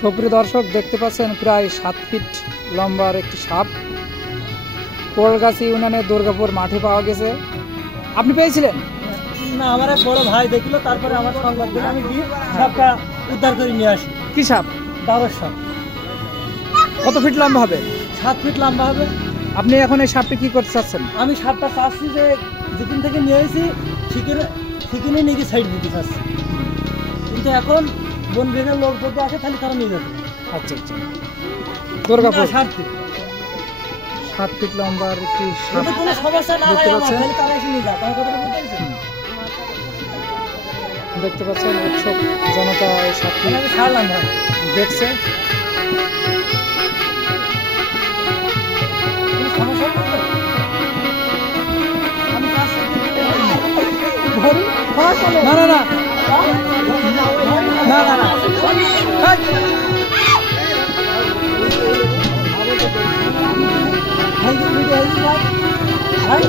সুপ্রিয় দর্শক, দেখতে পাচ্ছেন প্রায় 7 ফিট লম্বার একটি সাপ কোলগাছি ইউনিয়নের দুর্গাপুর মাঠে পাওয়া গেছে। আপনি পেয়েছিলেন? না, আমার এক বড় ভাই দেখলো, তারপরে আমার সংবাদ দিলে আমি গিয়ে সাপটা উদ্ধার করে নিয়ে আসি। কি সাপ? বাবার সাপ। কত ফিট লম্বা হবে? 7 ফিট লম্বা হবে। আপনি এখন এই সাপটি কি করতে চাচ্ছেন? আমি সাপটা চাচ্ছি যে যেদিন থেকে নিয়ে এসেছি সেখানে নিয়ে সাইড দিতে চাচ্ছি, কিন্তু এখন বন বিভাগের লোক যদি আসে তাহলে তারা নিয়ে যাবে। আচ্ছা আচ্ছা, দুর্গাপুর 7 ফিট 7 ফিট লম্বার একটি সাপ কোনো সমস্যা না হয় দেখতে আমার, পাচ্ছেন? তাহলে তারা এসে নিয়ে যায়। আমার কথাটা বুঝতে পেরেছেন? দেখতে পাচ্ছেন উৎসব জনতা এই সাপটি আমি ছাড়লাম ভাই। দেখছে। কোনো সমস্যা নেই তো? আমি চাচ্ছি ধরুন। না না না না না না, ভাই